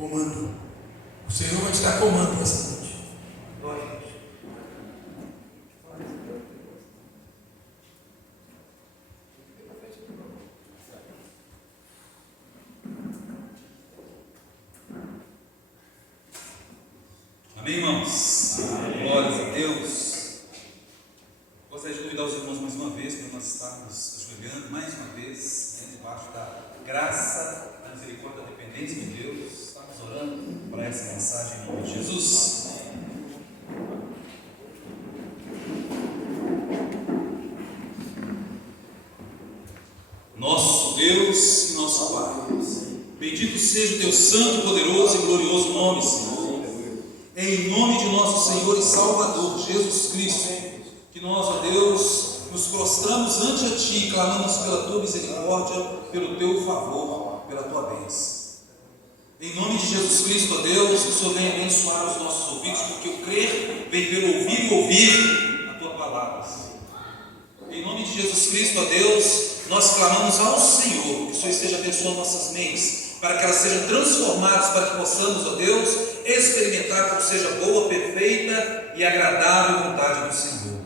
comando. O Senhor vai te dar comando essa noite. Glória a Deus. Amém, irmãos? Amém. Glórias a Deus. Gostaria de convidar os irmãos mais uma vez para nós estarmos ajoelhando mais uma vez, debaixo da graça, da misericórdia, da dependência de Deus. Estamos orando para essa mensagem em nome de Jesus. Nosso Deus e nosso Pai, bendito seja o teu santo, poderoso e glorioso nome, Senhor. Em nome de nosso Senhor e Salvador, Jesus Cristo, que nós, ó Deus, nos prostramos ante a Ti e clamamos pela Tua misericórdia, pelo Teu favor, pela Tua bênção. Em nome de Jesus Cristo, ó Deus, que o Senhor venha abençoar os nossos ouvidos, porque o crer vem pelo ouvir e ouvir a Tua palavra, Senhor. Em nome de Jesus Cristo, ó Deus, nós clamamos ao Senhor, que o Senhor esteja abençoando nossas mentes, para que elas sejam transformadas, para que possamos, ó Deus, experimentar como seja boa, perfeita e agradável vontade do Senhor.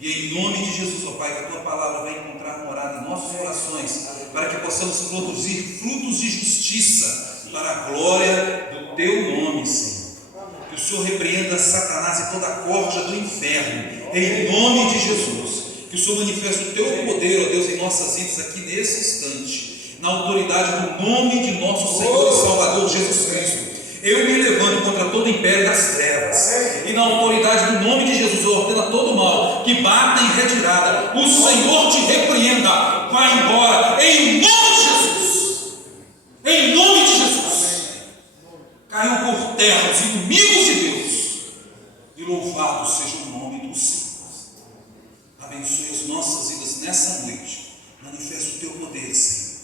E em nome de Jesus, ó Pai, que a Tua palavra vai encontrar morada em nossos corações, para que possamos produzir frutos de justiça, para a glória do Teu nome, Senhor. Que o Senhor repreenda Satanás e toda a corja do inferno, em nome de Jesus. Que o Senhor manifeste o Teu poder, ó Deus, em nossas vidas aqui nesse instante, na autoridade do nome de nosso Senhor e Salvador Jesus Cristo. Eu me levanto contra todo império das trevas, e na autoridade do nome de Jesus eu ordeno a todo mal que bata em retirada. O Senhor te repreenda, vai embora, em nome de Jesus. Em nome de Jesus. Caiam por terra os inimigos de Deus, e louvado seja o nome do Senhor. Abençoe as nossas vidas nessa noite. Manifesta o Teu poder, Senhor.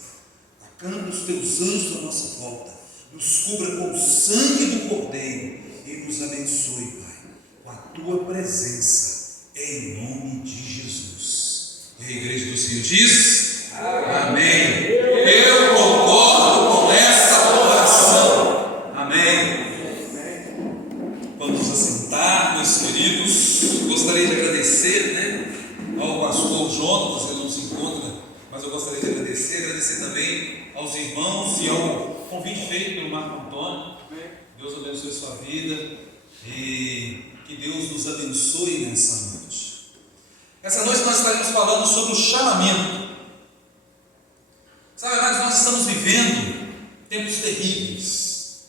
Acampa os Teus anjos à nossa volta. Nos cubra com o sangue do Cordeiro e nos abençoe, Pai, com a Tua presença, em nome de Jesus. E a igreja do Senhor diz: amém. Eu concordo com essa oração. Amém. Vamos nos assentar, meus queridos. Gostaria de agradecer, ao pastor Jonas, ele não se encontra, mas eu gostaria de agradecer também aos irmãos e ao convite feito pelo Marco Antônio. Deus abençoe a sua vida e que Deus nos abençoe nessa noite. Essa noite nós estaremos falando sobre o chamamento. Sabe, amados, nós estamos vivendo tempos terríveis,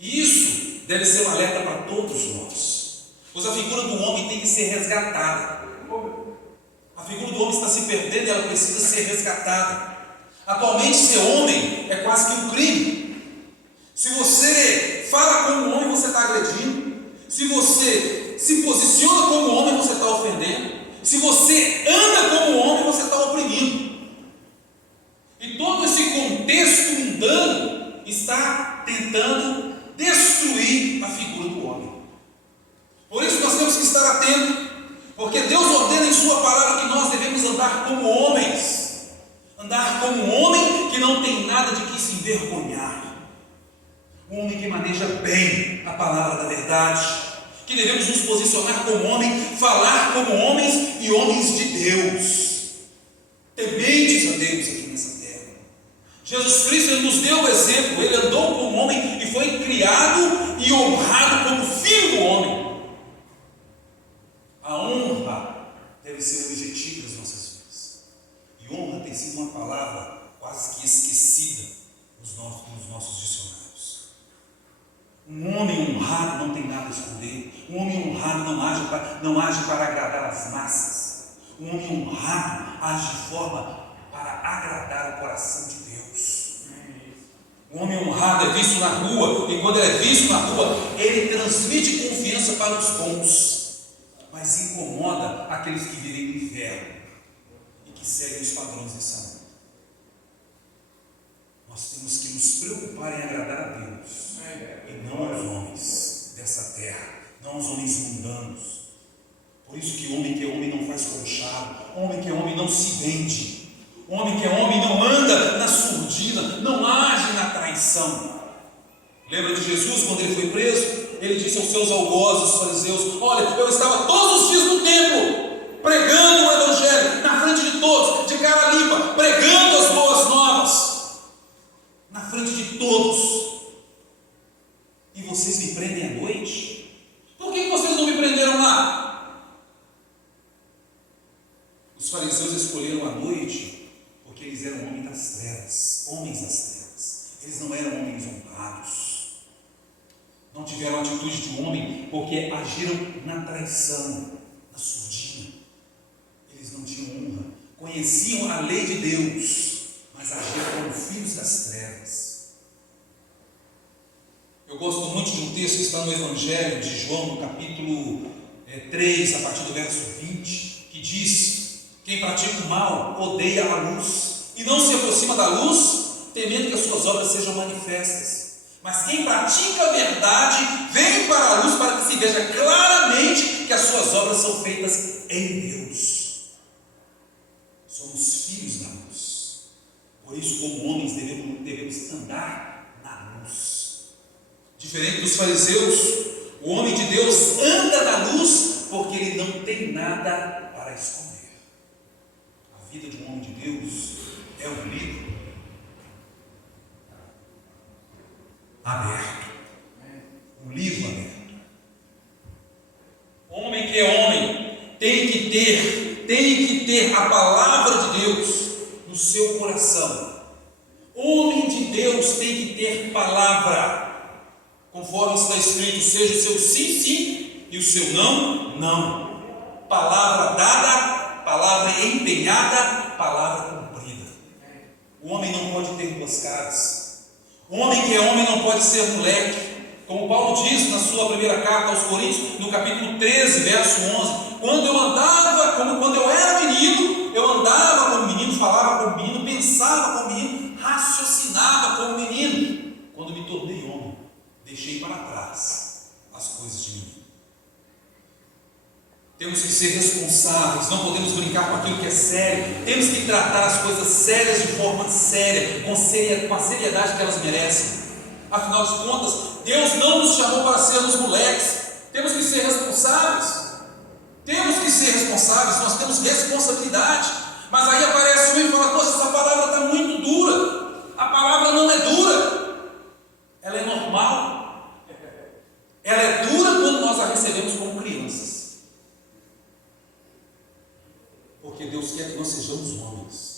e isso deve ser um alerta para todos nós, pois a figura do homem tem que ser resgatada. A figura do homem está se perdendo e ela precisa ser resgatada. Atualmente ser homem é quase que um crime. Se você fala como homem, você está agredindo. Se você se posiciona como homem, você está ofendendo. Se você anda como homem, você está oprimindo. E todo esse contexto mundano está tentando destruir a figura do homem. Por isso nós temos que estar atentos, porque Deus ordena em Sua palavra que nós devemos andar como homens. Andar como um homem que não tem nada de que se envergonhar. Um homem que maneja bem a palavra da verdade. Que devemos nos posicionar como homem, falar como homens e homens de Deus. Tementes a Deus aqui nessa terra. Jesus Cristo, Ele nos deu o exemplo. Ele andou como homem e foi criado e honrado como filho do homem. A honra deve ser o objetivo das nossas vidas. E honra tem sido uma palavra quase que esquecida nos nossos dicionários. Um homem honrado não tem nada a esconder. Um homem honrado não age para agradar as massas. Um homem honrado age de forma para agradar o coração de Deus. Um homem honrado é visto na rua, e quando ele é visto na rua, ele transmite confiança para os bons, mas incomoda aqueles que vivem no inferno e que seguem os padrões desse mundo. Nós temos que nos preocupar em agradar a Deus e não aos homens dessa terra, não aos homens mundanos. Por isso que homem que é homem não faz conchavo, homem que é homem não se vende, homem que é homem não anda na surdina, não age na traição. Lembra de Jesus quando ele foi preso? Ele disse aos seus algozes, os fariseus: olha, eu estava todos os dias no templo, pregando o evangelho, na frente de todos, de cara limpa, pregando as boas novas, na frente de todos. E vocês me prendem à noite? Por que vocês não me prenderam lá? Os fariseus escolheram a noite porque eles eram homens das trevas. Eles não eram homens honrados. Não tiveram atitude de homem porque agiram na traição, na surdina. Eles não tinham honra. Conheciam a lei de Deus, mas agiam como filhos das trevas. Eu gosto muito de um texto que está no Evangelho de João, no capítulo 3, a partir do verso 20, que diz: quem pratica o mal odeia a luz e não se aproxima da luz, temendo que as suas obras sejam manifestas. Mas quem pratica a verdade vem para a luz, para que se veja claramente que as suas obras são feitas em Deus. Somos filhos da luz. Por isso, como homens, devemos andar na luz. Diferente dos fariseus, o homem de Deus anda na luz porque ele não tem nada para esconder. A vida de um homem de Deus é um livro aberto. Um livro aberto. Homem que é homem tem que ter a palavra de Deus no seu coração. Homem de Deus tem que ter palavra. Conforme está escrito, seja o seu sim, sim, e o seu não, não. Palavra dada, palavra empenhada, palavra cumprida. O homem não pode ter duas caras. O homem que é homem não pode ser moleque. Como Paulo diz na sua primeira carta aos Coríntios, no capítulo 13, verso 11: quando eu era menino, eu andava como menino, falava como menino, pensava como menino, raciocinava como menino. Quando me tornei homem, deixei para trás as coisas de mim. Temos que ser responsáveis, não podemos brincar com aquilo que é sério. Temos que tratar as coisas sérias de forma séria, com a seriedade que elas merecem. Afinal de contas, Deus não nos chamou para sermos moleques. Temos que ser responsáveis. Nós temos responsabilidade. Mas aí aparece um e fala: nossa, essa palavra está muito dura. A palavra não é dura, ela é normal. Ela é dura quando nós a recebemos como crianças. Porque Deus quer que nós sejamos homens.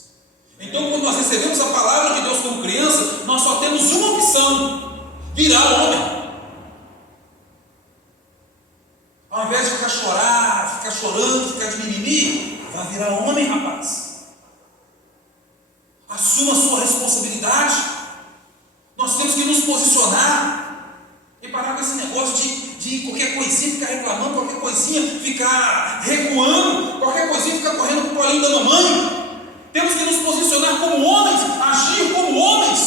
Então, quando nós recebemos a palavra de Deus como criança, nós só temos uma opção: virar homem. Ao invés de ficar chorando, ficar de mimimi, vai virar homem, rapaz. Assuma a sua responsabilidade. Nós temos que nos posicionar e parar com esse negócio de qualquer coisinha ficar reclamando, qualquer coisinha ficar recuando, qualquer coisinha ficar correndo com o colinho da mamãe. Temos que nos posicionar como homens, agir como homens,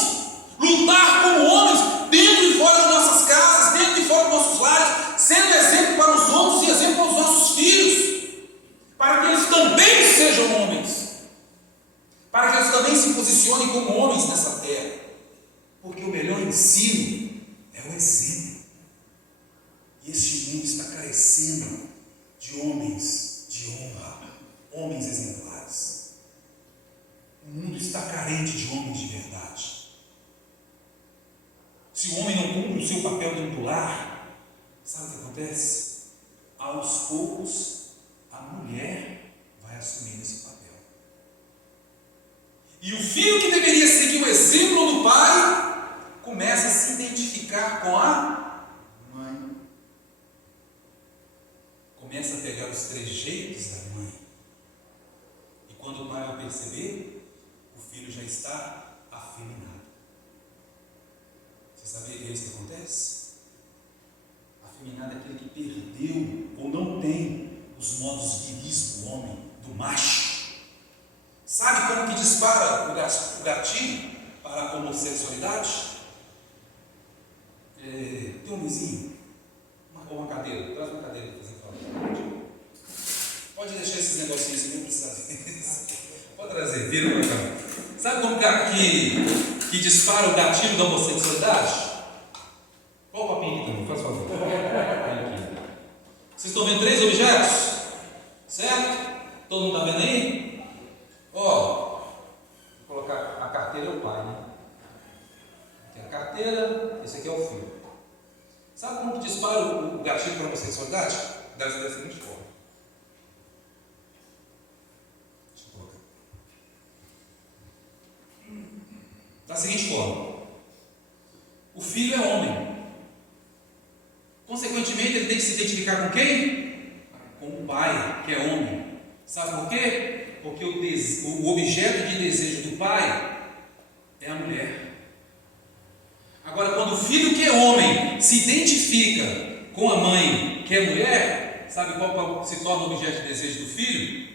lutar como homens, dentro e fora de nossas casas, dentro e fora dos nossos lares, sendo exemplo para os outros e exemplo para os nossos filhos, para que eles também sejam homens, para que eles também se posicionem como homens nessa terra, porque o melhor ensino é o exemplo. E este mundo está carecendo de homens de honra, homens exemplares. O mundo está carente de homens de verdade. Se o homem não cumpre o seu papel dentro do lar, sabe o que acontece? Aos poucos, a mulher vai assumir esse papel. E o filho que deveria seguir o exemplo do pai, começa a se identificar com a mãe. Começa a pegar os trejeitos da mãe. E quando o pai vai perceber, o filho já está afeminado. Você sabia que é isso que acontece? Afeminado é aquele que perdeu ou não tem os modos viris do homem, do macho. Sabe como que dispara o gatilho para a homossexualidade? Tem um vizinho, uma cadeira, traz uma cadeira para fazer favor. Pode deixar esses negocinhos assim, não precisa deles. Pode trazer, vira para cá. Sabe como que dispara o gatilho da homossexualidade? Vocês estão vendo 3 objetos? Certo? Todo mundo está vendo aí? Ó, vou colocar a carteira é o pai, né? Aqui é a carteira, esse aqui é o filho. Sabe como que dispara o gatilho para a homossexualidade? Da seguinte forma. Deixa eu colocar. Da seguinte forma. O filho é homem. Consequentemente, ele tem que se identificar com quem? Com o pai, que é homem. Sabe por quê? Porque o objeto de desejo do pai é a mulher. Agora, quando o filho que é homem se identifica com a mãe que é mulher, sabe qual se torna o objeto de desejo do filho?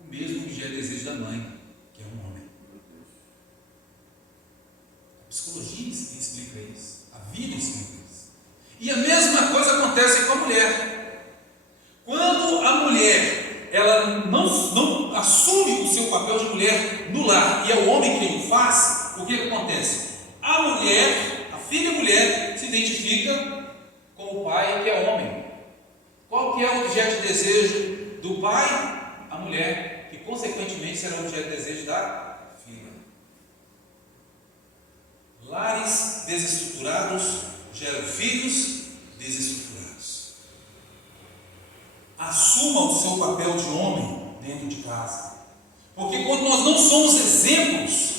O mesmo objeto de desejo da mãe, que é um homem. A psicologia explica isso, a vida explica isso. E a mesma coisa acontece com a mulher. Quando a mulher ela não assume o seu papel de mulher no lar e é o homem quem o faz, o que acontece? A mulher, a filha mulher, se identifica com o pai que é homem. Qual que é o objeto de desejo do pai? A mulher, que consequentemente será o objeto de desejo da filha. Lares desestruturados geram filhos desestruturados. Assuma o seu papel de homem dentro de casa. Porque quando nós não somos exemplos,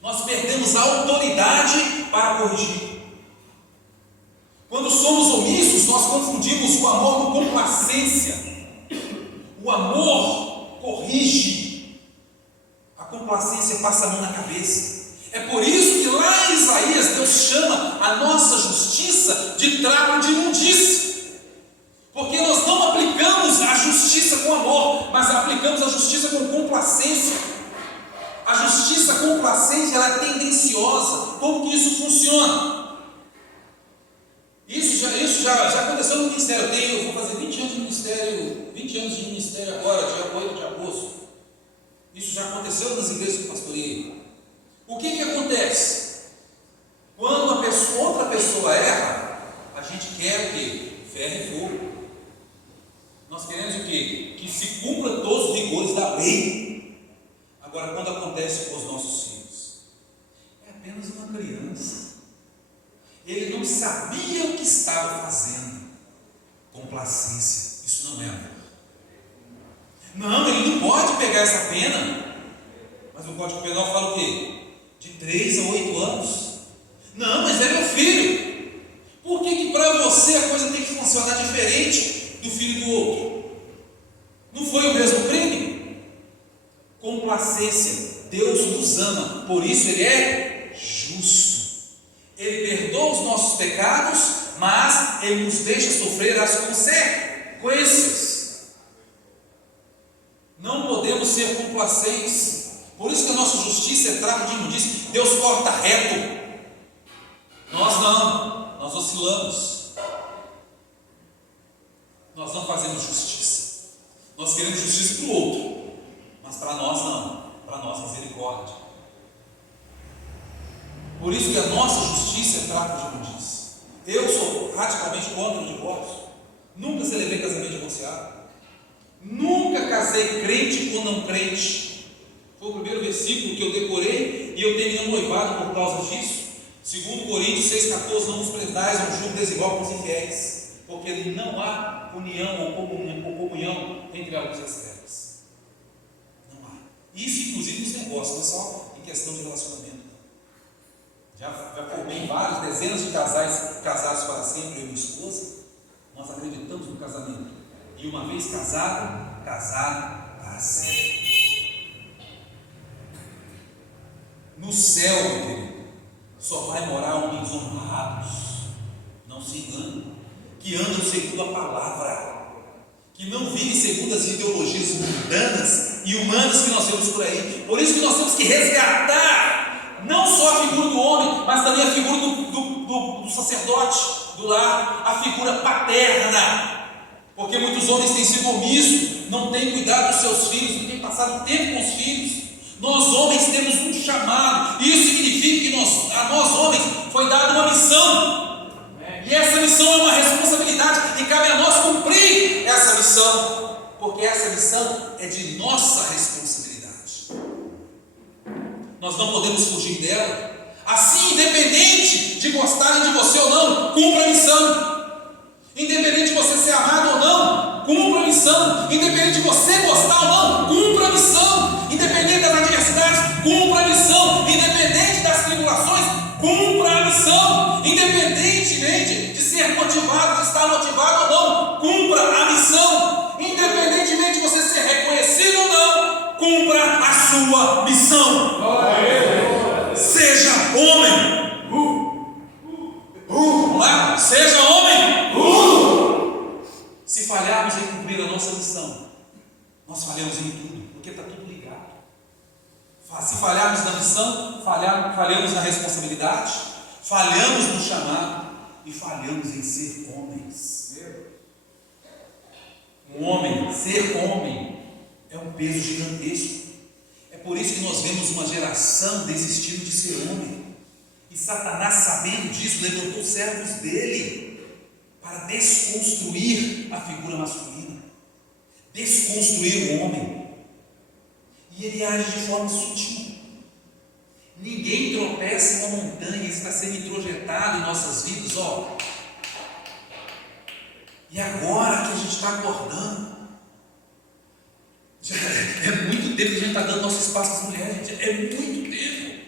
nós perdemos a autoridade para corrigir. Quando somos omissos, nós confundimos o amor com complacência. O amor corrige, a complacência passa a mão na cabeça. É por isso que lá em Isaías Deus chama a nossa justiça de trapo de imundície. Porque nós não aplicamos a justiça com amor, mas aplicamos a justiça com complacência. A justiça complacente, ela é tendenciosa. Como que isso funciona? Isso já aconteceu no ministério. Eu vou fazer 20 anos de ministério, 20 anos de ministério agora, dia 8 de agosto. Isso já aconteceu nas igrejas que eu pastorei. O que acontece? Quando outra pessoa erra, a gente quer o quê? Ferro e fogo. Nós queremos o quê? Que se cumpra todos os rigores da lei. Agora, quando acontece com os nossos filhos, é apenas uma criança. Ele não sabia o que estava fazendo. Complacência, isso não é amor. Não, ele não pode pegar essa pena. Mas o Código Penal fala o quê? De 3 a 8 anos. Não, mas ele é o filho. Por que para você a coisa tem que funcionar diferente do filho do outro? Não foi o mesmo crime? Complacência. Deus nos ama, por isso Ele é justo. Ele perdoa os nossos pecados, mas Ele nos deixa sofrer as consequências. Não podemos ser complacentes. Por isso que a nossa justiça é trapo de imundície. Deus corta reto. Nós não, nós oscilamos. Nós não fazemos justiça. Nós queremos justiça para o outro, mas para nós não. Para nós misericórdia. Por isso que a nossa justiça é trapo de imundície. Eu sou radicalmente contra o divórcio. Nunca celebrei casamento divorciado. Nunca casei crente com não crente. Foi o primeiro versículo que eu decorei e eu terminei um noivado por causa disso. 2 Coríntios 6,14: não vos prendais a um jugo desigual com os infiéis, porque não há união ou comunhão entre alguns extremos. Não há. Isso inclusive nos negócios, não é só em questão de relacionamento. Já formei vários, dezenas de casais casados para sempre, eu e minha esposa. Nós acreditamos no casamento. E uma vez casado, casado para sempre. No céu, meu querido, só vai morar homens honrados. Não se engane. Que andam segundo a palavra. Que não vivem segundo as ideologias mundanas e humanas que nós temos por aí. Por isso que nós temos que resgatar não só a figura do homem, mas também a figura do sacerdote do lar, a figura paterna. Porque muitos homens têm sido omissos, não têm cuidado dos seus filhos, não têm passado tempo com os filhos. Nós homens temos um chamado, e isso significa que a nós homens foi dada uma missão, e essa missão é uma responsabilidade e cabe a nós cumprir essa missão, porque essa missão é de nossa responsabilidade. Nós não podemos fugir dela. Assim, independente de gostarem de você ou não, cumpra a missão. Independente de você ser amado ou não, cumpra a missão. Independente de você gostar ou não, cumpra a missão. Independente das adversidades, cumpra a missão. Independente das tribulações, cumpra a missão. Independentemente de ser motivado, de estar motivado ou não, cumpra a missão. Independentemente de você ser reconhecido ou não, cumpra a sua missão. Seja homem. Vamos lá? Seja homem. Se falharmos em cumprir a nossa missão, nós falhamos em tudo, porque está tudo ligado. Se falharmos na missão, falhamos na responsabilidade, falhamos no chamado e falhamos em ser homens. Um homem, ser homem, é um peso gigantesco. É por isso que nós vemos uma geração desistindo de ser homem. E Satanás, sabendo disso, levantou servos dele para desconstruir a figura masculina, desconstruir o homem. E ele age de forma sutil. Ninguém tropeça em uma montanha, isso está sendo introjetado em nossas vidas, E agora que a gente está acordando, é muito tempo que a gente está dando nosso espaço às mulheres, gente. É muito tempo.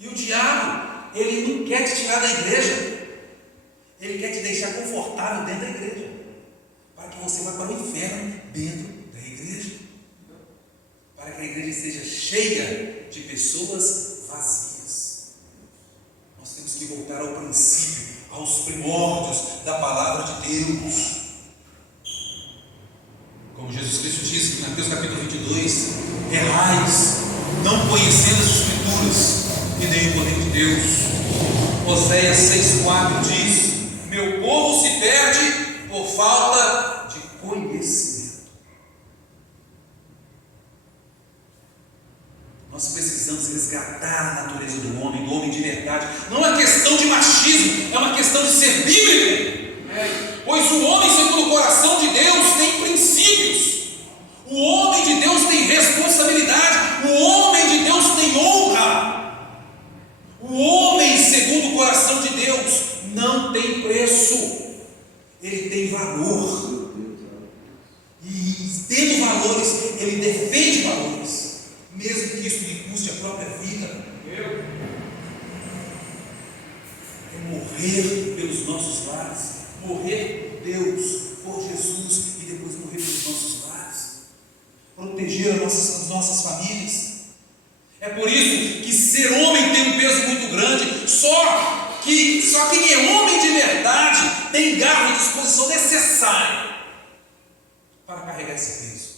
E o diabo, ele não quer te tirar da igreja. Ele quer te deixar confortável dentro da igreja, para que você vá para o inferno dentro da igreja, para que a igreja seja cheia de pessoas vazias. Nós temos que voltar ao princípio, aos primórdios da palavra de Deus. Como Jesus Cristo diz em Mateus capítulo 22, errais, não conhecendo as Escrituras e nem o poder de Deus. Oséias 6,4 diz: meu povo se perde por falta de conhecimento. Nós precisamos resgatar a natureza do homem de verdade. Não é questão de machismo, é uma questão de ser bíblico. Pois o homem, segundo o coração de Deus, tem princípios. O homem de Deus tem responsabilidade. O homem de Deus tem honra. O homem, segundo o coração de Deus, não tem preço. Ele tem valor. E tendo valores, ele defende valores, mesmo que isso lhe custe a própria vida. É morrer pelos nossos lares, morrer por Deus, por Jesus, e depois morrer pelos nossos lares, proteger as nossas famílias. É por isso que ser homem tem um peso muito grande. Só quem é homem de verdade tem garra e disposição necessária para carregar esse peso.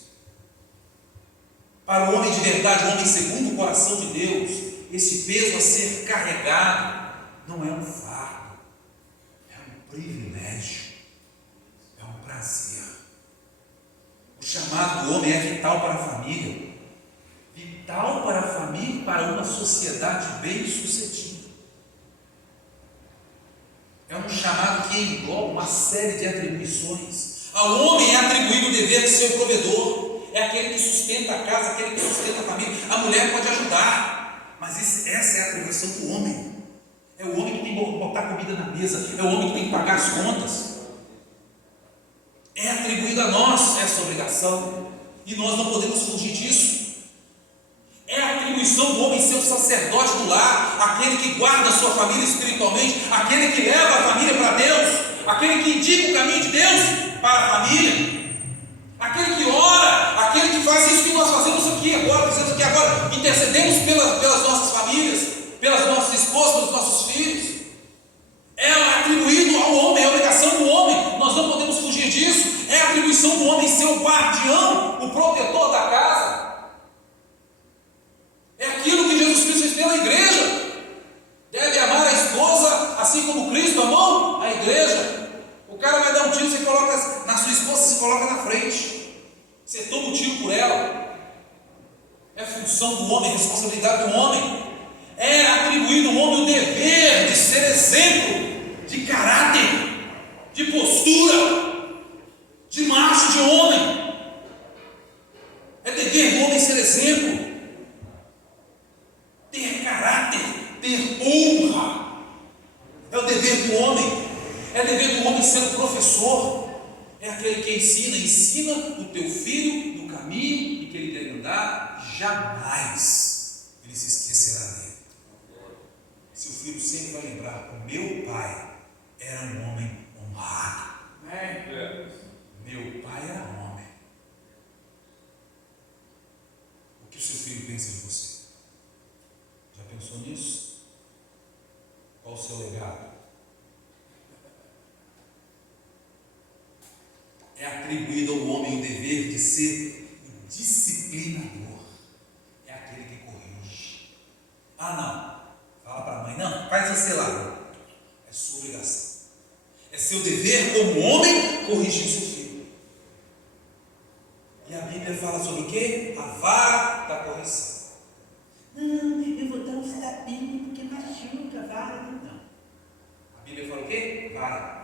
Para o homem de verdade, o homem segundo o coração de Deus, esse peso a ser carregado não é um fardo, é um privilégio, é um prazer. O chamado do homem é vital para a família, vital para a família e para uma sociedade bem sucedida. É um chamado que engloba uma série de atribuições. Ao homem é atribuído o dever de ser o provedor. É aquele que sustenta a casa, aquele que sustenta a família. A mulher pode ajudar, mas essa é a atribuição do homem. É o homem que tem que botar comida na mesa, é o homem que tem que pagar as contas. É atribuído a nós essa obrigação, e nós não podemos fugir disso. É a atribuição do homem ser o sacerdote do lar, aquele que guarda a sua família espiritualmente, aquele que leva a família para Deus, aquele que indica o caminho de Deus para a família, aquele que ora, aquele que faz isso que nós fazemos aqui agora, intercedemos pelas nossas famílias, pelas nossas esposas, pelos nossos filhos. É atribuído ao homem, é a obrigação do homem, nós não podemos fugir disso. É a atribuição do homem ser o guardião, o protetor da casa. É aquilo que Jesus Cristo fez pela igreja. Deve amar a esposa assim como Cristo amou a igreja. O cara vai dar um tiro, você coloca na sua esposa, se coloca na frente, você toma o tiro por ela. É função do homem, responsabilidade do homem. É atribuído ao homem o dever de ser exemplo de caráter. o dever do homem. É o dever do homem ser o professor. É aquele que ensina o teu filho no caminho em que ele deve andar, jamais ele se esquecerá dele. Seu filho sempre vai lembrar: o meu pai era um homem honrado. Meu pai era homem. O que o seu filho pensa de você? Já pensou nisso? Qual o seu legado? É atribuído ao homem o dever de ser o disciplinador. É aquele que corrige. Ah, não. Fala para a mãe: não, faz você lá. É sua obrigação. É seu dever como homem corrigir seu filho. E a Bíblia fala sobre o quê? A vara da correção. Não, eu vou dar um tapinha porque machuca, vara não. A Bíblia fala o quê? Vara.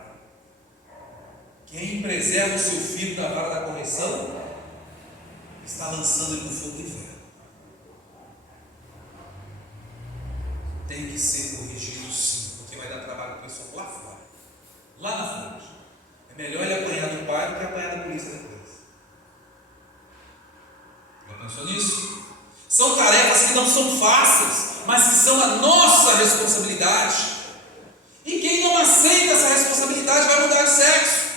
Quem preserva o seu filho da vara da correção está lançando ele no fogo do inferno. Tem que ser corrigido sim, porque vai dar trabalho para o pessoal lá fora, lá na frente. É melhor ele apanhar do pai do que apanhar da polícia depois. Já pensou nisso? São tarefas que não são fáceis, mas que são a nossa responsabilidade. E quem não aceita essa responsabilidade vai mudar de sexo.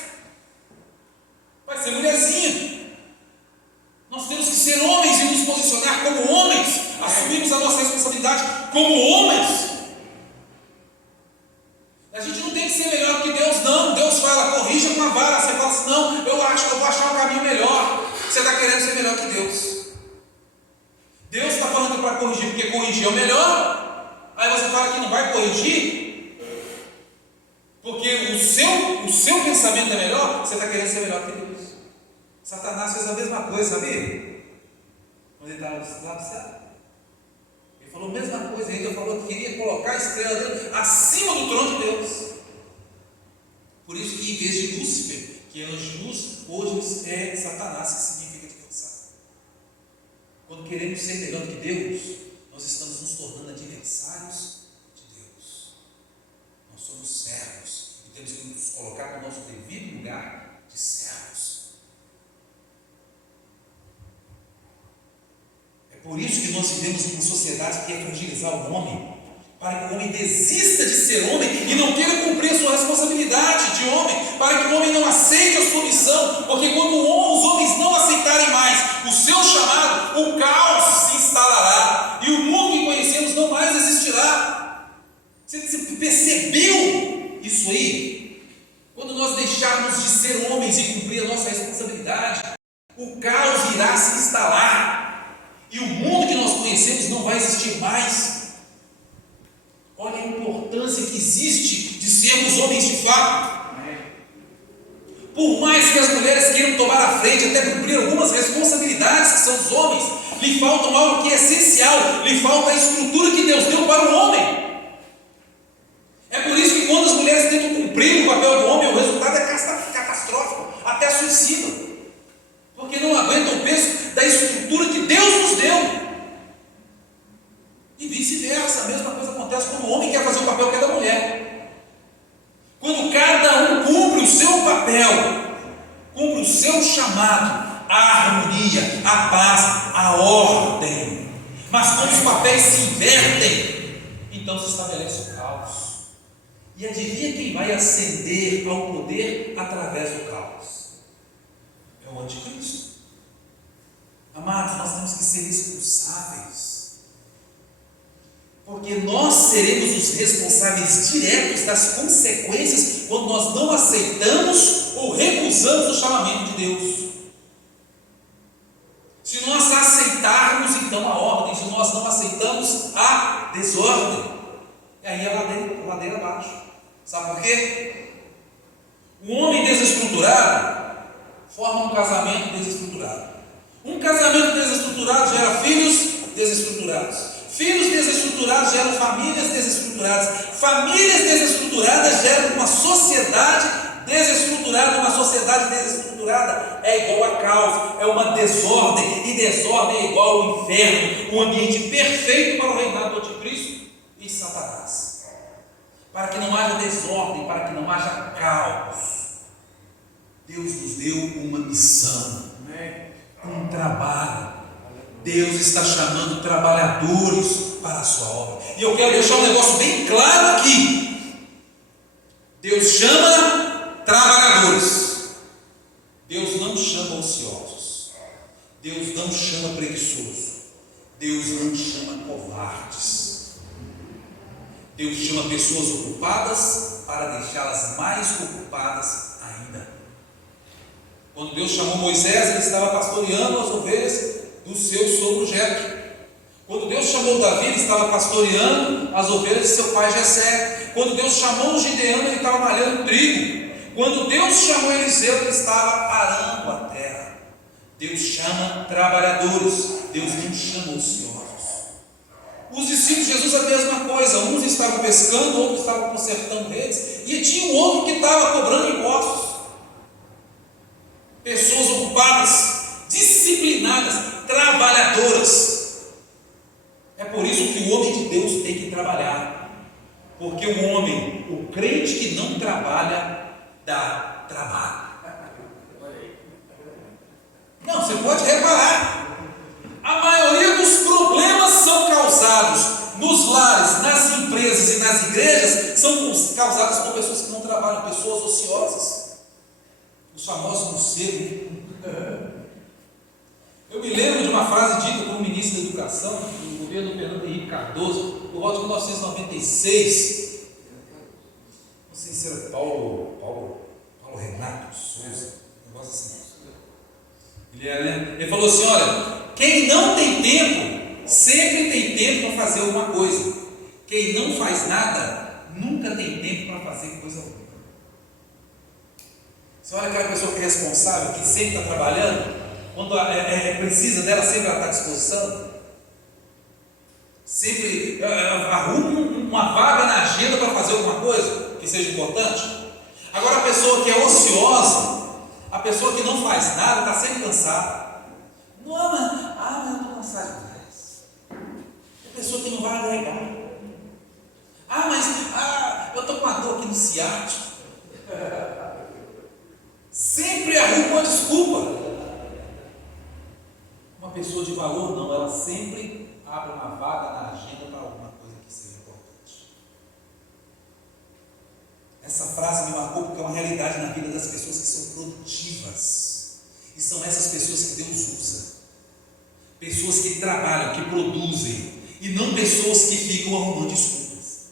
Vai ser mulherzinha. Nós temos que ser homens e nos posicionar como homens, assumirmos a nossa responsabilidade como homens. A gente não tem que ser melhor que Deus, não. Deus fala: corrija com a vara. Você fala assim: não, eu acho que eu vou achar um caminho melhor. Você está querendo ser melhor que Deus. Deus está falando para corrigir porque corrigir é o melhor. Aí você fala que não vai corrigir porque o seu pensamento é melhor. Você está querendo ser melhor que Deus. Satanás fez a mesma coisa, sabia? Quando ele estava lá do céu, ele falou a mesma coisa. Ainda falou que queria colocar a estrela dele acima do trono de Deus. Por isso que em vez de Lúcifer, que é anjo de luz, hoje é Satanás, que significa adversário. Quando queremos ser melhor que Deus, nós estamos nos tornando adversários de Deus. Nós somos servos e temos que nos colocar no nosso devido lugar de servos. Por isso que nós vivemos uma sociedade que quer fragilizar o homem, para que o homem desista de ser homem e não queira cumprir a sua responsabilidade de homem, para que o homem não aceite a sua missão, porque quando os homens não aceitarem mais o seu chamado, o caos se instalará e o mundo que conhecemos não mais existirá. Você percebeu isso aí? Quando nós deixarmos de ser homens e cumprir a nossa responsabilidade, o caos irá se instalar. E o mundo que nós conhecemos não vai existir mais. Olha a importância que existe de sermos homens de fato. Por mais que as mulheres queiram tomar a frente, até cumprir algumas responsabilidades que são dos homens, lhe faltam algo que é essencial, lhe falta a estrutura que Deus deu para o homem. É por isso que quando as mulheres tentam cumprir o papel do homem, o resultado é catastrófico, até suicida. Porque não aguentam o peso da estrutura que Deus nos deu. E vice-versa, a mesma coisa acontece quando o homem quer fazer o papel que é da mulher. Quando cada um cumpre o seu papel, cumpre o seu chamado, a harmonia, a paz, a ordem. Mas quando os papéis se invertem, então se estabelece o caos. E adivinha quem vai ascender ao poder através do caos? É o anticristo. Amados, nós temos que ser responsáveis, porque nós seremos os responsáveis diretos das consequências quando nós não aceitamos ou recusamos o chamamento de Deus. Se nós aceitarmos, então a ordem; se nós não aceitamos, a desordem. E aí a ladeira abaixo. Sabe por quê? O homem desestruturado forma um casamento desestruturado. Um casamento desestruturado gera filhos desestruturados. Filhos desestruturados geram famílias desestruturadas. Famílias desestruturadas geram uma sociedade desestruturada. Uma sociedade desestruturada é igual a caos, é uma desordem. E desordem é igual ao inferno. Um ambiente perfeito para o reinado do anticristo e Satanás. Para que não haja haja desordem, para que não haja caos. Deus nos deu uma missão, um trabalho. Deus está chamando trabalhadores para a sua obra. E eu quero deixar um negócio bem claro aqui. Deus chama trabalhadores. Deus não chama ociosos. Deus não chama preguiçosos. Deus não chama covardes. Deus chama pessoas ocupadas para deixá-las mais ocupadas ainda. Quando Deus chamou Moisés, ele estava pastoreando as ovelhas do seu sogro Jetro. Quando Deus chamou Davi, ele estava pastoreando as ovelhas de seu pai Jessé. Quando Deus chamou Gideão, ele estava malhando trigo. Quando Deus chamou Eliseu, ele estava arando a terra. Deus chama trabalhadores. Deus não chama ociosos. Os discípulos de Jesus a mesma coisa. Uns estavam pescando, outros estavam consertando redes, e tinha um outro que estava cobrando impostos. Pessoas ocupadas, disciplinadas, trabalhadoras. É por isso que o homem de Deus tem que trabalhar. Porque o homem, o crente que não trabalha, dá trabalho. Não, você pode reparar. A maioria dos problemas são causados nos lares, nas empresas e nas igrejas, são causados por pessoas que não trabalham, pessoas ociosas. Os famosos morcegos. Eu me lembro de uma frase dita por um ministro da Educação do governo Fernando Henrique Cardoso, por volta de 1996. Não sei se era Paulo Renato Souza, um negócio assim. Ele falou assim: olha, quem não tem tempo, sempre tem tempo para fazer alguma coisa. Quem não faz nada, nunca tem tempo para fazer coisa alguma. Você olha aquela pessoa que é responsável, que sempre está trabalhando, quando precisa dela, sempre ela está à disposição. Sempre arruma uma vaga na agenda para fazer alguma coisa que seja importante. Agora, a pessoa que é ociosa, a pessoa que não faz nada, está sempre cansada. Não, mas eu estou cansado demais. A pessoa que não vai agregar. Eu estou com uma dor aqui no ciático. Sempre arruma uma desculpa. Uma pessoa de valor não, ela sempre abre uma vaga na agenda para alguma coisa que seja importante. Essa frase me marcou porque é uma realidade na vida das pessoas que são produtivas. E são essas pessoas que Deus usa. Pessoas que trabalham, que produzem. E não pessoas que ficam arrumando desculpas.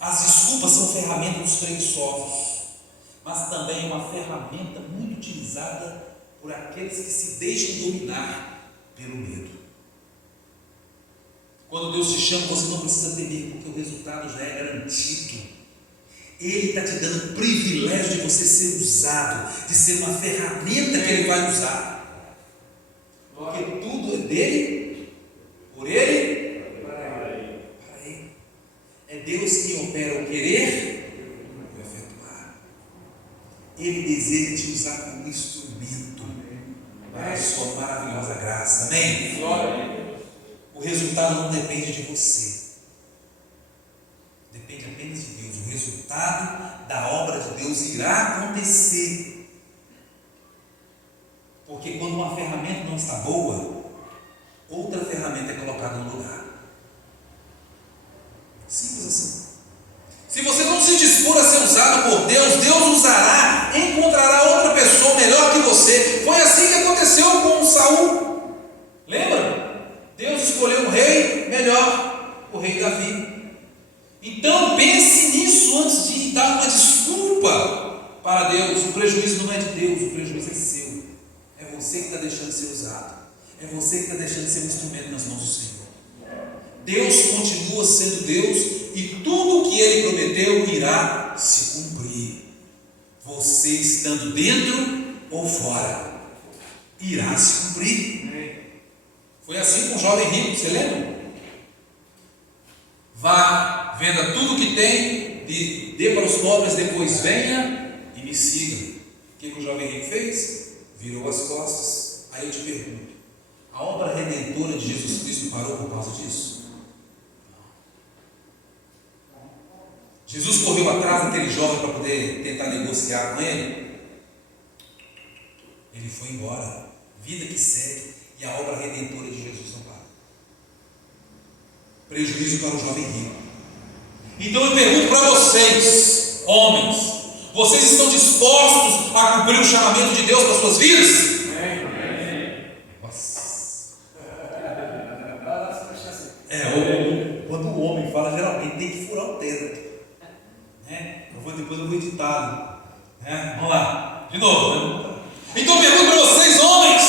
As desculpas são ferramentas dos preguiçosos, mas também é uma ferramenta muito utilizada por aqueles que se deixam dominar pelo medo. Quando Deus te chama, você não precisa temer, porque o resultado já é garantido. Ele está te dando o privilégio de você ser usado, de ser uma ferramenta que Ele vai usar. Porque tudo é dele, por Ele, para Ele. É Deus quem opera o querer e o efetuar. Ele deseja te usar como instrumento para a sua maravilhosa graça. Amém? O resultado não depende de você. Depende apenas de Deus. O resultado da obra de Deus irá acontecer. Porque quando uma ferramenta não está boa, outra ferramenta é colocada no lugar. Simples assim. Se você não se dispor a ser usado por Deus, Deus usará, encontrará outra pessoa melhor que você. Foi assim que aconteceu com Saul. Lembra? Deus escolheu um rei melhor, o rei Davi. Então pense nisso antes de dar uma desculpa para Deus. O prejuízo não é de Deus, o prejuízo é seu. É você que está deixando de ser usado. É você que está deixando de ser um instrumento nas mãos do Senhor. Deus continua sendo Deus e tudo o que Ele prometeu irá se cumprir. Você estando dentro ou fora, irá se cumprir. Foi assim com o jovem rico, você lembra? Vá, venda tudo o que tem, dê para os pobres, depois venha e me siga. O que o jovem rico fez? Virou as costas. Aí eu te pergunto, a obra redentora de Jesus Cristo parou por causa disso? Jesus correu atrás daquele jovem para poder tentar negociar com ele. Ele foi embora. Vida que segue e a obra redentora de Jesus não para. Prejuízo para o jovem rico. Então eu pergunto para vocês, homens, vocês estão dispostos a cumprir o chamamento de Deus para suas vidas? Quando o homem fala, geralmente tem que furar o teto, né? Depois eu vou editar, né? Vamos lá, de novo, né? Então eu pergunto para vocês, homens,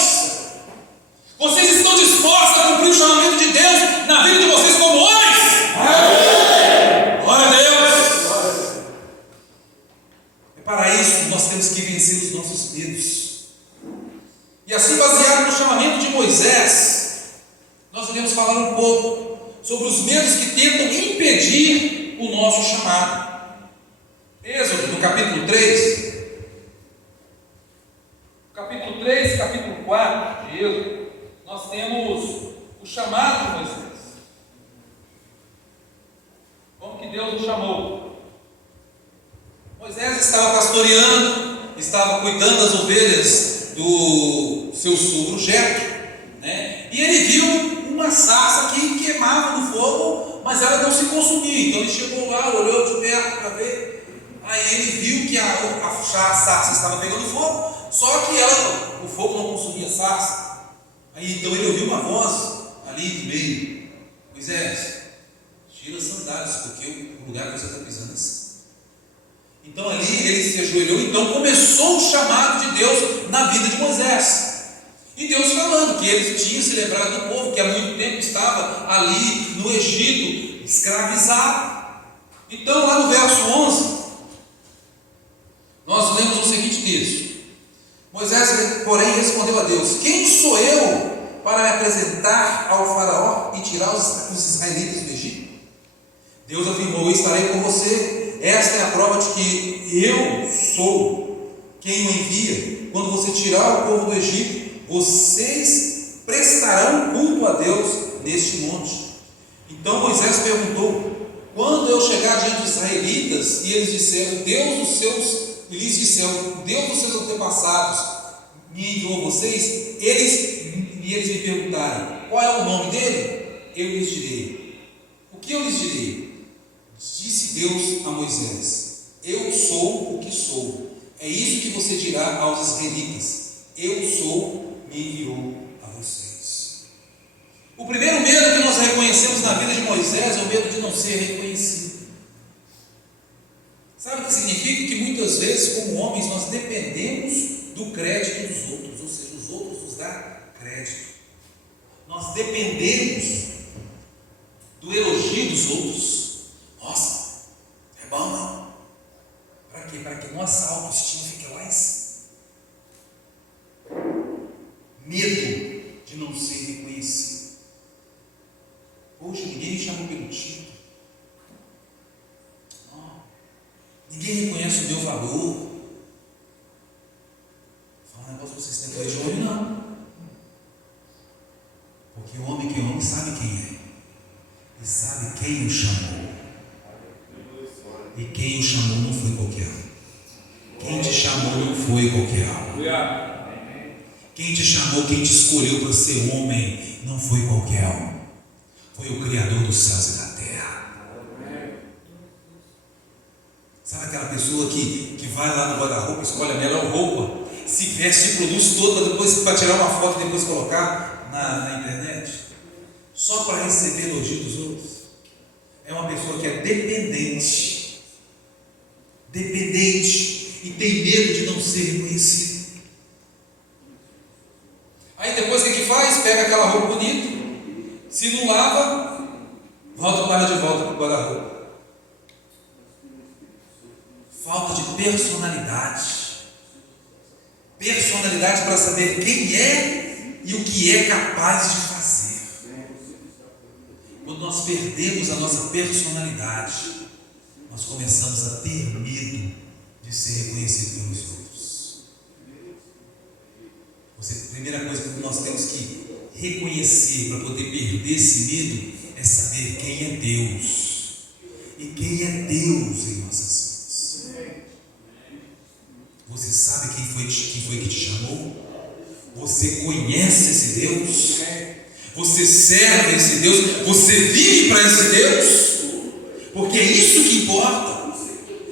vocês estão dispostos a cumprir o chamamento de Deus na vida de vocês como homens? Glória a Deus! E para isso nós temos que vencer os nossos medos. E assim, baseado no chamamento de Moisés, nós iremos falar um pouco sobre os medos que tentam impedir o nosso chamado. Êxodo, no capítulo 3. Capítulo 3, capítulo 4 de Êxodo, nós temos o chamado de Moisés. Como que Deus o chamou? Moisés estava pastoreando, estava cuidando das ovelhas do seu sogro Jetro, né? E ele viu uma sarça que queimava no fogo, mas ela não se consumia. Então ele chegou lá, olhou de perto para ver. Aí ele viu que a sarça estava pegando fogo, só que o fogo não consumia a sarça. Aí então ele ouviu uma voz ali do meio: Moisés, tira as sandálias, porque o lugar que você está pisando é assim. Então ali ele se ajoelhou. Então começou o chamado de Deus na vida de Moisés. E Deus falando que ele tinha se lembrado do povo, que há muito tempo estava ali no Egito, escravizado. Então lá no verso 11, nós lemos o seguinte texto: Moisés, porém, respondeu a Deus: quem sou eu para me apresentar ao faraó e tirar os israelitas do Egito? Deus afirmou: estarei com você. Esta é a prova de que eu sou quem o envia. Quando você tirar o povo do Egito, vocês prestarão culto a Deus neste monte. Então Moisés perguntou: quando eu chegar diante dos israelitas e eles disseram, Deus dos seus antepassados me enviou a vocês, eles me perguntarem qual é o nome dele, eu lhes direi. O que eu lhes direi? Disse Deus a Moisés: eu sou o que sou. É isso que você dirá aos israelitas: eu sou, me enviou a vocês. O primeiro medo que nós reconhecemos na vida de Moisés é o medo de não ser reconhecido. Sabe o que significa? Que muitas vezes, como homens, nós dependemos do crédito dos outros, ou seja, os outros nos dão crédito. Nós dependemos do elogio dos outros. Nossa, é bom, não? Para quê? Para que nossa autoestima fique lá em cima. Medo de não ser reconhecido. Poxa, ninguém me chamou pelo título. Ninguém reconhece o meu valor. Fala um negócio para vocês: têm que de homem, não. Porque o homem que é homem sabe quem é. E sabe quem o chamou. E quem o chamou não foi qualquer um. Quem te chamou não foi qualquer um. Quem te chamou, quem te escolheu para ser homem, não foi qualquer um. Foi o Criador dos céus e da terra. Sabe aquela pessoa que vai lá no guarda-roupa, escolhe a melhor roupa, se veste e produz toda para tirar uma foto e depois colocar na internet, só para receber elogio dos outros? É uma pessoa que é dependente e tem medo de não ser reconhecido. Aí depois o que faz? Pega aquela roupa bonita, se não lava, para de volta para o guarda-roupa. Falta de personalidade. Personalidade para saber quem é e o que é capaz de fazer. Quando nós perdemos a nossa personalidade, nós começamos a ter medo de ser reconhecido pelos outros. A primeira coisa que nós temos que reconhecer para poder perder esse medo é saber quem é Deus. E quem é Deus, Você conhece esse Deus? Você serve esse Deus? Você vive para esse Deus? Porque é isso que importa.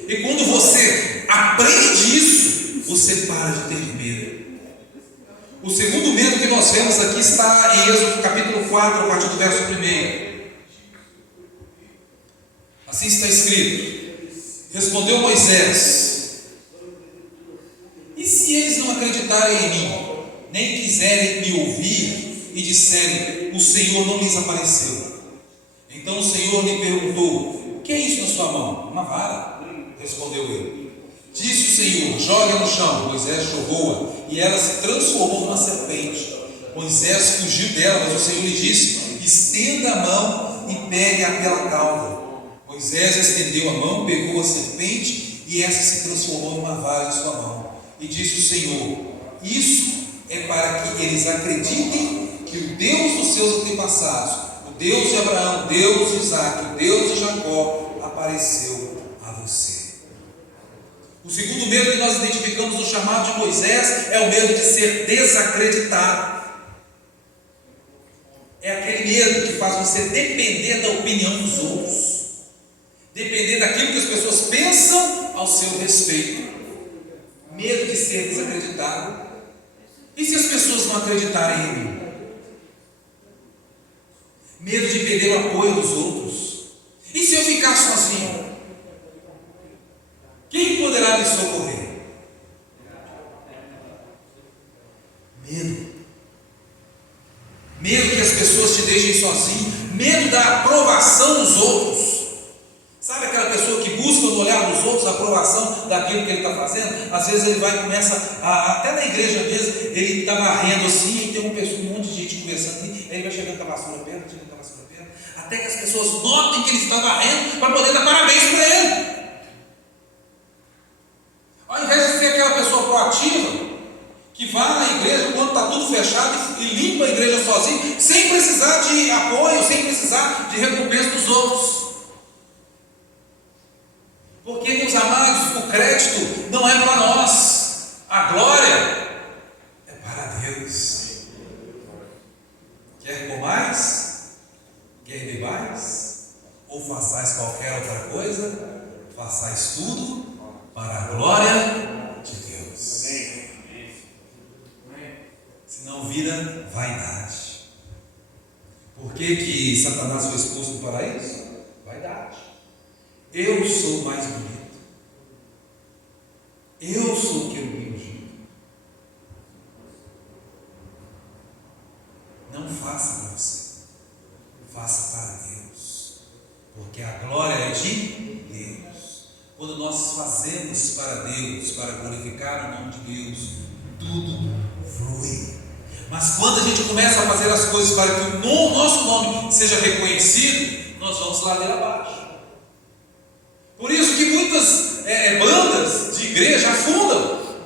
E quando você aprende isso, você para de ter medo. O segundo medo que nós vemos aqui está em Êxodo capítulo 4, a partir do verso 1. Assim está escrito: respondeu Moisés: e se eles não acreditarem em mim, nem quiserem me ouvir, e disserem: o Senhor não lhes apareceu? Então o Senhor lhe perguntou: o que é isso na sua mão? Uma vara, respondeu ele. Disse o Senhor: jogue no chão. Moisés jogou-a, e ela se transformou numa serpente. Moisés fugiu dela, mas o Senhor lhe disse: estenda a mão e pegue-a pela cauda. Moisés estendeu a mão, pegou a serpente, e essa se transformou numa vara em sua mão. E disse o Senhor: isso é para que eles acreditem que o Deus dos seus antepassados, o Deus de Abraão, o Deus de Isaac, o Deus de Jacó, apareceu a você. O segundo medo que nós identificamos no chamado de Moisés é o medo de ser desacreditado. É aquele medo que faz você depender da opinião dos outros, depender daquilo que as pessoas pensam ao seu respeito. Medo de ser desacreditado. E se as pessoas não acreditarem em mim? Medo de perder o apoio dos outros. E se eu ficar sozinho? Quem poderá me socorrer? Medo. Medo que as pessoas te deixem sozinho. Medo da aprovação dos outros. Sabe aquela pessoa que busca no olhar dos outros a aprovação daquilo que ele está fazendo? Às vezes ele vai e começa, até na igreja mesmo, ele está varrendo assim, e tem um monte de gente conversando ali, aí ele vai chegando com a vassoura perto, chegando com a vassoura perto, até que as pessoas notem que ele está varrendo, para poder dar parabéns para ele. Ao invés de ser aquela pessoa proativa, que vai na igreja quando está tudo fechado e limpa a igreja sozinho, sem precisar de apoio, sem precisar de recompensa dos outros. Porque, meus amados, o crédito não é para nós, a glória é para Deus. Quer comais, quer bebais, ou façais qualquer outra coisa, façais tudo para a glória de Deus. Senão vira vaidade. Por que Satanás foi expulso do paraíso? Vaidade. Eu sou mais bonito. Eu sou o querubim ungido. Não faça para você, faça para Deus, porque a glória é de Deus. Quando nós fazemos para Deus, para glorificar o nome de Deus, tudo flui. Mas quando a gente começa a fazer as coisas para que o nosso nome seja reconhecido, nós vamos ladeira abaixo. Por isso que muitas bandas de igreja afundam.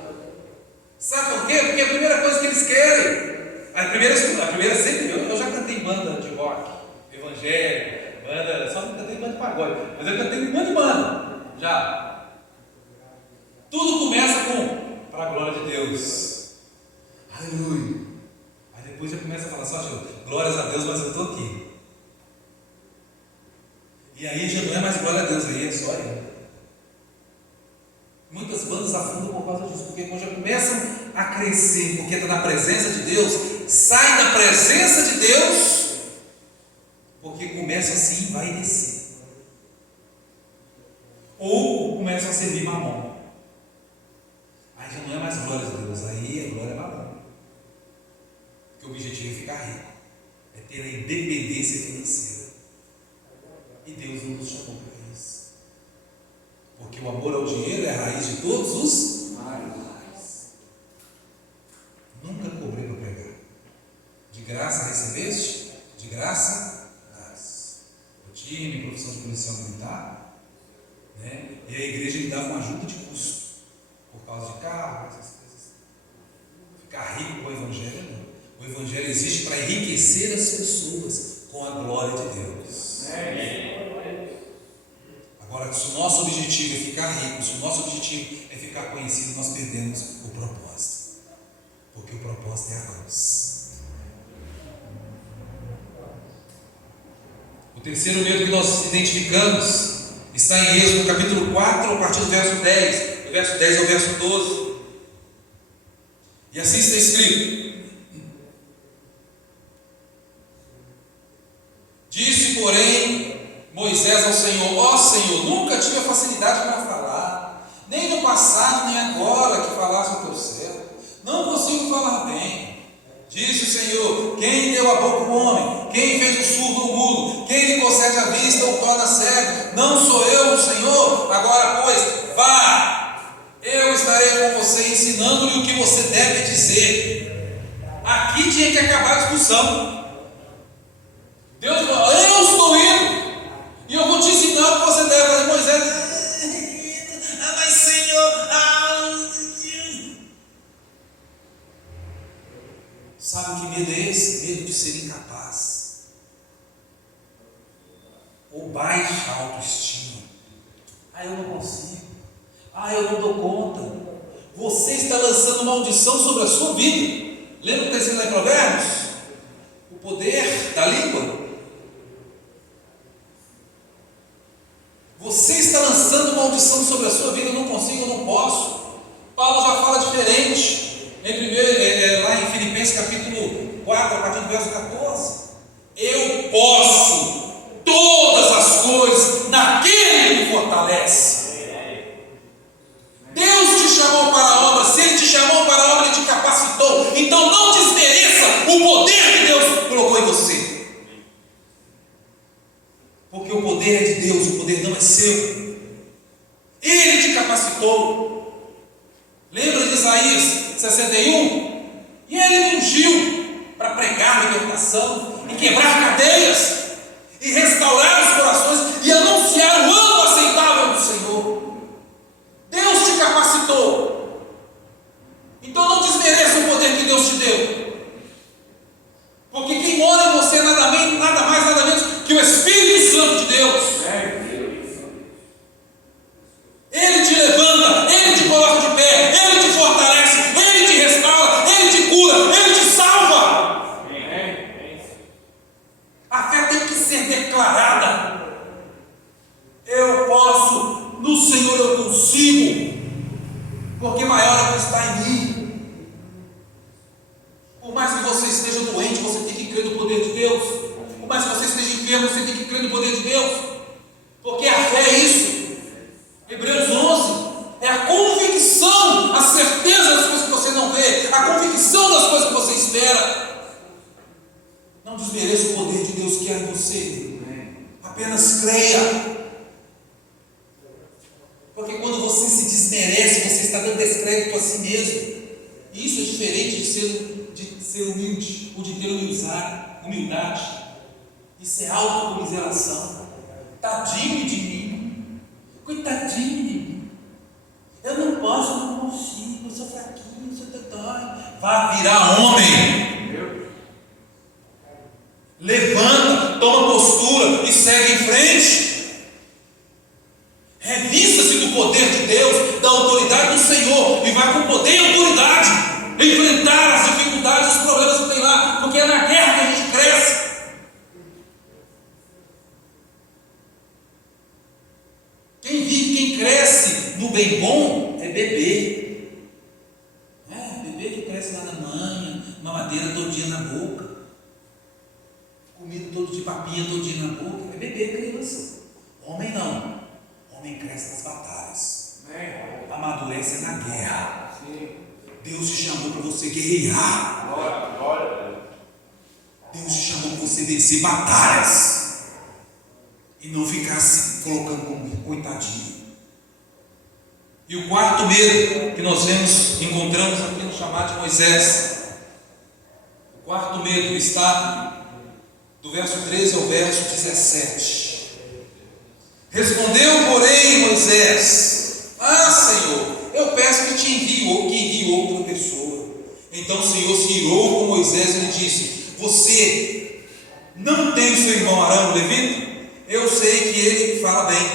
Sabe por quê? Porque a primeira coisa que eles querem, a primeira sempre, eu já cantei em banda de rock, evangélico, só não cantei em banda de pagode, mas eu cantei em banda, já. Tudo começa com, para a glória de Deus, aleluia. Aí depois já começa a falar só, glórias a Deus, mas eu estou aqui. E aí já não é mais glória a Deus, aí é só Ele. Muitas bandas afundam por causa disso, porque quando já começam a crescer, porque está na presença de Deus, sai da presença de Deus, porque começa assim e vai descer. Ou começam a servir mamão. Aí já não é mais glória a Deus, aí a glória é mamão. Porque o objetivo é ficar rico, é ter a independência financeira. E Deus não nos chamou para isso. Porque o amor ao dinheiro é a raiz de todos os males. Nunca cobrei para pregar. De graça recebeste, de graça dás. Eu tinha minha profissão de policial militar, né? E a igreja me dava uma ajuda de custo, por causa de carro, essas coisas. Ficar rico com o evangelho não. O evangelho existe para enriquecer as pessoas com a glória de Deus. Agora, se o nosso objetivo é ficar rico, se o nosso objetivo é ficar conhecido, nós perdemos o propósito. Porque o propósito é a cruz. O terceiro medo que nós identificamos está em Êxodo capítulo 4, a partir do verso 10, do verso 10 ao verso 12. E assim está escrito: disse, porém, Moisés ao Senhor: ó Senhor, nunca tive a facilidade para falar, nem no passado, nem agora que falasse o teu servo. Não consigo falar bem. Disse o Senhor: quem deu a boca ao homem? Quem fez o surdo ou mudo? Quem lhe concede a vista ou torna cego? Não sou eu, o Senhor? Agora, pois, vá, eu estarei com você, ensinando-lhe o que você deve dizer. Aqui tinha que acabar a discussão. Deus falou: eu estou indo, e eu vou te ensinar o que você deve fazer. Moisés: mas Senhor, sabe que medo é esse? Medo de ser incapaz, ou baixa autoestima. Eu não consigo, eu não dou conta. Você está lançando maldição sobre a sua vida. Lembra que está escrito lá em Provérbios? O poder da língua. Você está lançando maldição sobre a sua vida. Eu não consigo, eu não posso. Paulo já fala diferente. Lá em Filipenses capítulo 4, a partir do verso 14: eu posso todas as coisas naquele que me fortalece. Deus te chamou para a obra. Se Ele te chamou para a obra, Ele te capacitou. Então não desmereça o poder que Deus colocou em você, porque o poder é de Deus, o poder não é seu. Ele te capacitou. Lembra de Isaías 61? E Ele me ungiu para pregar libertação e quebrar cadeias e restaurar os corações e anunciar o ano aceitável do Senhor. Deus te capacitou. Então não desmereça o poder que Deus te deu, porque quem mora em você é nada mais, nada menos que o Espírito Santo de Deus. Ele te levanta, Ele te coloca de pé, Ele te fortalece, Ele te restaura, Ele te cura, Ele te salva. A fé tem que ser declarada. Eu posso, no Senhor eu consigo, porque maior é o que está em mim. Por mais que você esteja doente, você tem que crer no poder de Deus. Por mais que você esteja enfermo, você tem que crer no poder de Deus, porque a fé é isso. Hebreus 11 é a convicção, a certeza das coisas que você não vê, a convicção das coisas que você espera. Não desmereça o poder de Deus que é em você. Apenas creia. Porque quando você se desmerece, você está dando descrédito a si mesmo. E isso é diferente de ser humilde, ou de ter humildade. Isso é autocomiseração. Tadinho de mim, coitadinho de mim. Eu não posso, eu não consigo, eu sou fraquinho, eu sou dodói. Vá virar homem. Levanta, toma postura e segue em frente. Revista-se do poder de Deus, da autoridade do Senhor, e vai com poder e autoridade enfrentar as dificuldades, os problemas que tem lá, porque é na guerra que a gente cresce. Quem cresce no bem bom é bebê. Bebê que cresce lá na manha, mamadeira todo dia na boca, comida todo dia, papinha todo dia na boca. É bebê, criança. Homem não. Homem cresce nas batalhas. Amadurece na guerra. Deus te chamou para você guerrear. Deus te chamou para você vencer batalhas e não ficar se colocando como coitadinho. E o quarto medo que nós encontramos aqui no chamado de Moisés, o quarto medo está do verso 13 ao verso 17. Respondeu, porém, Moisés: Senhor, eu peço que te envie outra pessoa. Então o Senhor se irou com Moisés e lhe disse: você não tem o seu irmão Arão, levita? Eu sei que ele fala bem.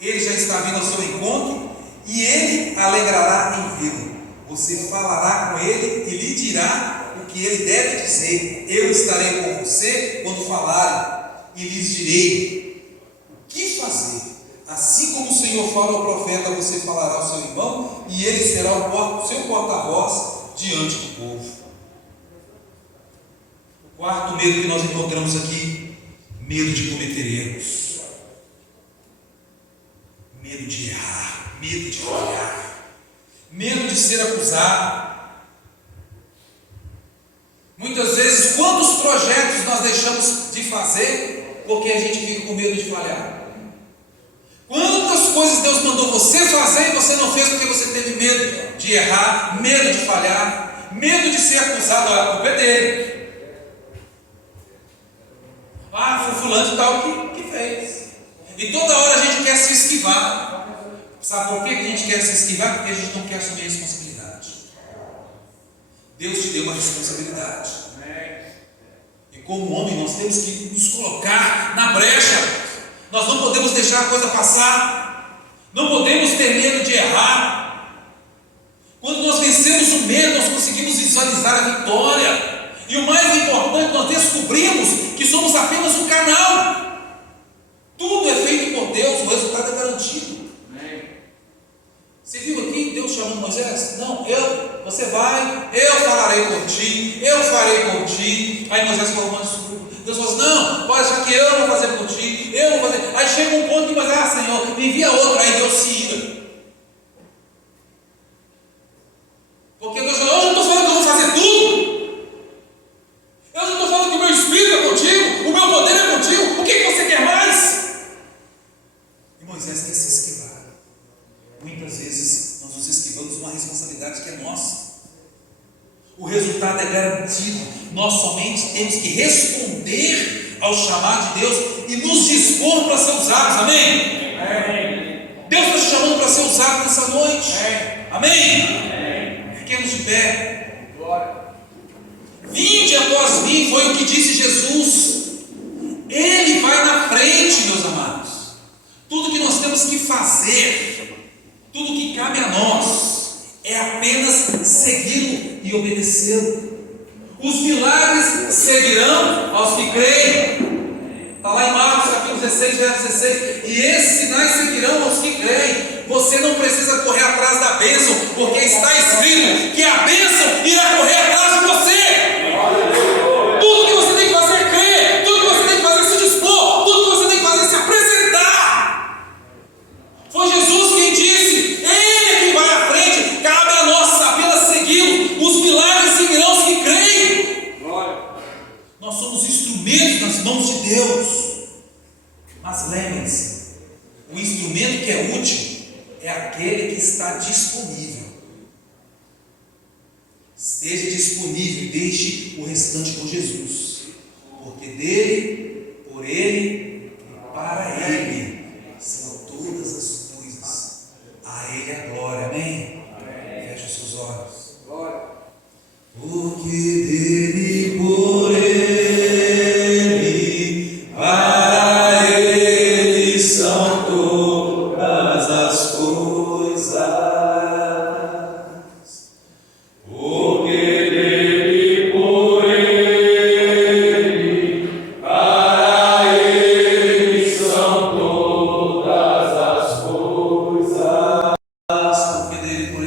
Ele já está vindo ao seu encontro e ele alegrará em vê-lo. Você falará com ele e lhe dirá o que ele deve dizer. Eu estarei com você quando falarem e lhes direi o que fazer. Assim como o Senhor fala ao profeta, você falará ao seu irmão e ele será o seu porta-voz diante do povo. O quarto medo que nós encontramos aqui: medo de cometer erros, medo de errar, medo de falhar, medo de ser acusado. Muitas vezes, quantos projetos nós deixamos de fazer porque a gente fica com medo de falhar? Quantas coisas Deus mandou você fazer e você não fez porque você teve medo de errar, medo de falhar, medo de ser acusado? Olha, a culpa é dele. Foi fulano de tal que fez. E toda hora a gente quer se esquivar. Sabe por que a gente quer se esquivar? Porque a gente não quer assumir a responsabilidade. Deus te deu uma responsabilidade. E como homem nós temos que nos colocar na brecha. Nós não podemos deixar a coisa passar. Não podemos ter medo de errar. Quando nós vencemos o medo, nós conseguimos visualizar a vitória. E o mais importante, nós descobrimos que somos apenas um canal. Tudo é feito por Deus, o resultado é garantido. Você viu aqui Deus chamando Moisés? Não, você vai, eu falarei contigo, eu farei contigo. Aí Moisés falou, Deus falou assim, não, pode achar que eu vou fazer contigo, eu vou fazer. Aí chega um ponto que Moisés, Senhor, me envia outro, aí Deus se ira. Porque Deus falou, eu não estou falando que eu vou fazer tudo. Eu não estou falando que o meu espírito é contigo, o meu poder é contigo, o que você quer mais? E Moisés quer se esquivar. Muitas vezes nós nos esquivamos de uma responsabilidade que é nossa. O resultado é garantido. Nós somente temos que responder ao chamado de Deus e nos dispor para ser usados. Amém? Deus está te chamando para ser usado nessa noite. Amém? Fiquemos de pé. Vinde após mim, foi o que disse Jesus. Ele vai na frente, meus amados. Tudo que nós temos que fazer, tudo que cabe a nós, é apenas segui-lo e obedecê-lo. Os milagres seguirão aos que creem. Está lá em Marcos capítulo 16, verso 16. E esses sinais seguirão aos que creem. Você não precisa correr atrás da bênção, porque está escrito que a bênção irá correr atrás de você. Tudo que você tem que fazer é crer. Tudo que você tem que fazer é se dispor. Tudo que você tem que fazer é se apresentar. Foi Jesus quem disse: Ele é quem vai à frente, cabe a nós apenas segui-lo. Os milagres seguirão os que creem. Nós somos instrumentos nas mãos de Deus. Mas lembre-se, o instrumento que é útil é aquele que está disponível. Esteja disponível e deixe o restante com Jesus, porque dele, por ele e para ele são todas as coisas. A ele a glória. Amém? Feche os seus olhos. Porque dele, por ele, para ele são todas as coisas. Porque dele, por ele, para ele são todas as coisas. Porque dele, por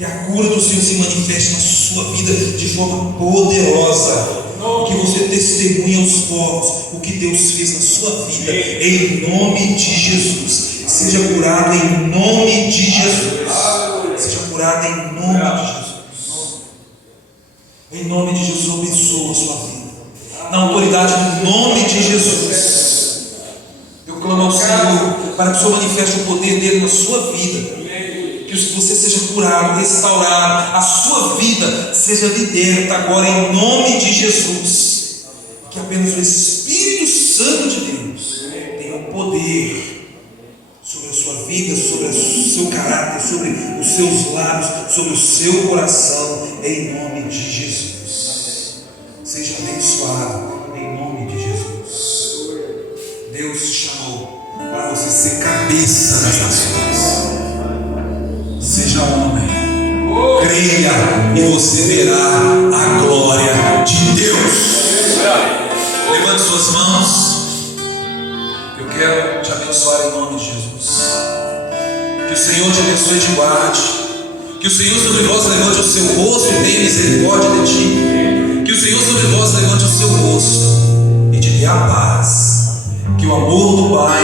Que a cura do Senhor se manifeste na sua vida de forma poderosa. Que você testemunhe aos povos o que Deus fez na sua vida, em nome de Jesus. Seja curado em nome de Jesus. Seja curado em nome de Jesus. Em nome de Jesus, eu abençoo a sua vida. Na autoridade do nome de Jesus, eu clamo ao Senhor para que o Senhor manifeste o poder dele na sua vida. Que você seja curado, restaurado, a sua vida seja liberta agora em nome de Jesus. Que apenas o Espírito Santo de Deus tenha o poder sobre a sua vida, sobre o seu caráter, sobre os seus lábios, sobre o seu coração, em nome de Jesus. Seja abençoado em nome de Jesus. Deus te chamou para você ser cabeça das nações. Seja homem, creia e você verá a glória de Deus. Levante suas mãos. Eu quero te abençoar em nome de Jesus. Que o Senhor te abençoe e te guarde. Que o Senhor sobre vós levante o seu rosto e tenha misericórdia de ti. Que o Senhor sobre vós levante o seu rosto e te dê a paz. Que o amor do Pai,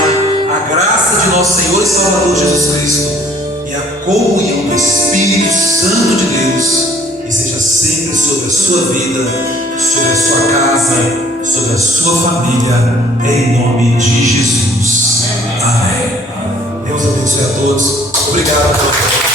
a graça de nosso Senhor e Salvador Jesus Cristo e a comunhão do Espírito Santo de Deus que seja sempre sobre a sua vida, sobre a sua casa, sobre a sua família, em nome de Jesus. Amém. Deus abençoe a todos. Obrigado.